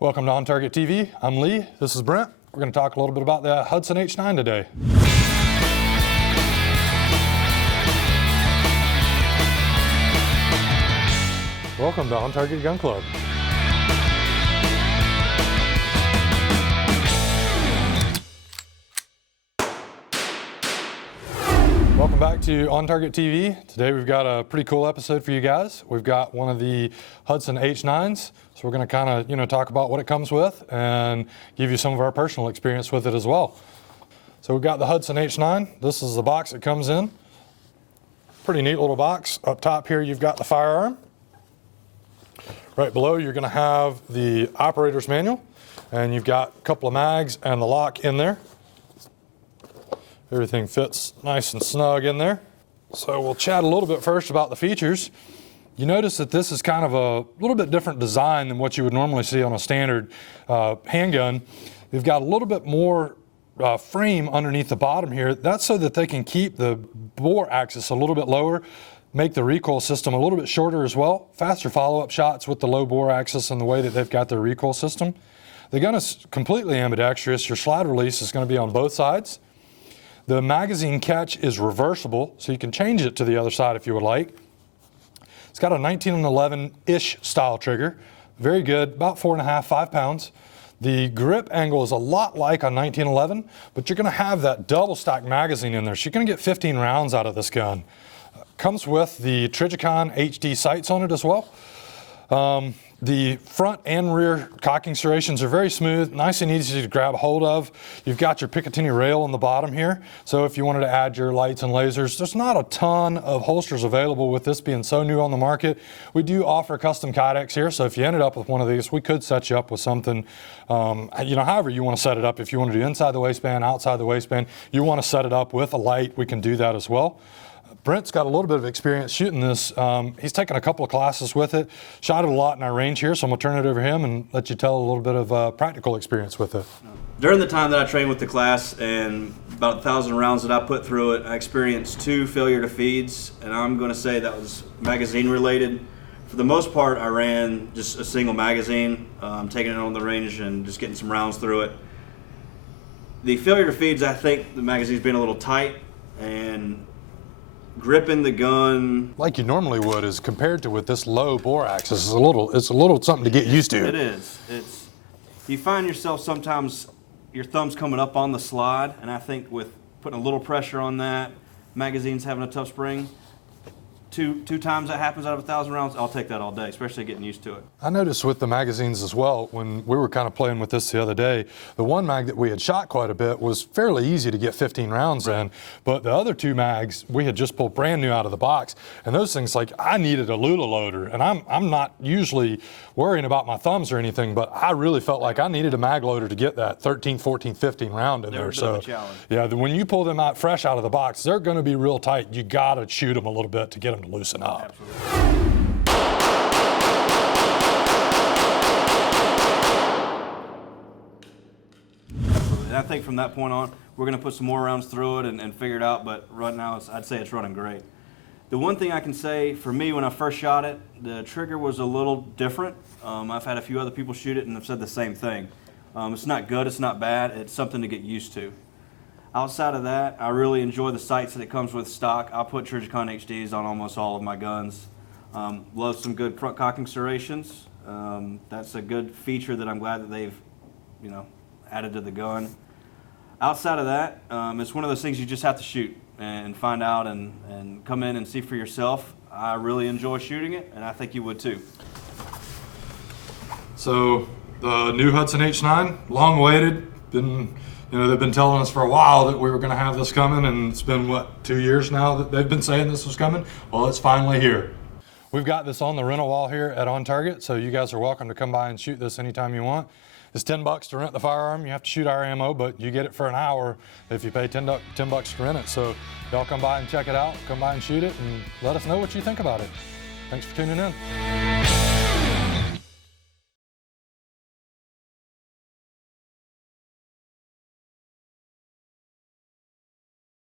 Welcome to OnTargetTV. I'm Lee. This is Brent. We're going to talk a little bit about the Hudson H9 today. Welcome to On Target Gun Club. Welcome back to On Target TV. Today we've got a pretty cool episode for you guys. We've got one of the Hudson H9s, so we're going to kind of talk about what it comes with and give you some of our personal experience with it as well. So we've got the Hudson H9. This is the box it comes in. Pretty neat little box. Up top here you've got the firearm. Right below you're going to have the operator's manual, and you've got a couple of mags and the lock in there. Everything fits nice and snug in there. So we'll chat a little bit first about the features. You notice that this is kind of a little bit different design than what you would normally see on a standard handgun. You've got a little bit more frame underneath the bottom here. That's so that they can keep the bore axis a little bit lower, make the recoil system a little bit shorter as well. Faster follow-up shots with the low bore axis and the way that they've got their recoil system. The gun is completely ambidextrous. Your slide release is going to be on both sides. The magazine catch is reversible, so you can change it to the other side if you would like. It's got a 1911-ish style trigger. Very good, about 4.5, 5 pounds. The grip angle is a lot like a 1911, but you're going to have that double stack magazine in there, so you're going to get 15 rounds out of this gun. Comes with the Trijicon HD sights on it as well. The front and rear cocking serrations are very smooth, nice and easy to grab hold of. You've got your Picatinny rail on the bottom here, so if you wanted to add your lights and lasers, there's not a ton of holsters available with this being so new on the market. We do offer custom kydex here, so if you ended up with one of these, we could set you up with something, however you want to set it up. If you want to do inside the waistband, outside the waistband, you want to set it up with a light, we can do that as well. Brent's got a little bit of experience shooting this. He's taken a couple of classes with it, shot it a lot in our range here, so I'm going to turn it over to him and let you tell a little bit of practical experience with it. During the time that I trained with the class and about 1,000 rounds that I put through it, I experienced 2 failure to feeds, and I'm going to say that was magazine related. For the most part, I ran just a single magazine, taking it on the range and just getting some rounds through it. The failure to feeds, I think the magazine's been a little tight, and gripping the gun like you normally would is compared to with this low bore axis is it's a little something to get used to. It is. You find yourself sometimes your thumb's coming up on the slide, and I think with putting a little pressure on that, magazine's having a tough spring. Two times that happens out of 1,000 rounds, I'll take that all day, especially getting used to it. I noticed with the magazines as well, when we were kind of playing with this the other day, the one mag that we had shot quite a bit was fairly easy to get 15 rounds in, but the other 2 mags we had just pulled brand new out of the box, and those things, like, I needed a Lula loader, and I'm not usually worrying about my thumbs or anything, but I really felt like I needed a mag loader to get that 13, 14, 15 round in there. So yeah, when you pull them out fresh out of the box, they're going to be real tight. You got to shoot them a little bit to get them to loosen up. Absolutely. And I think from that point on, we're going to put some more rounds through it and figure it out, but right now I'd say it's running great. The one thing I can say, for me, when I first shot it, the trigger was a little different. I've had a few other people shoot it and have said the same thing. It's not good, it's not bad, it's something to get used to. Outside of that, I really enjoy the sights that it comes with stock. I put Trijicon HDs on almost all of my guns. Love some good front cocking serrations. That's a good feature that I'm glad that they've, added to the gun. Outside of that, it's one of those things you just have to shoot and find out and come in and see for yourself. I really enjoy shooting it, and I think you would too. So the new Hudson H9, long awaited. They've been telling us for a while that we were going to have this coming, and it's been, 2 years now that they've been saying this was coming? Well, it's finally here. We've got this on the rental wall here at On Target, so you guys are welcome to come by and shoot this anytime you want. It's $10 to rent the firearm. You have to shoot our ammo, but you get it for an hour if you pay $10 to rent it. So y'all come by and check it out, come by and shoot it, and let us know what you think about it. Thanks for tuning in.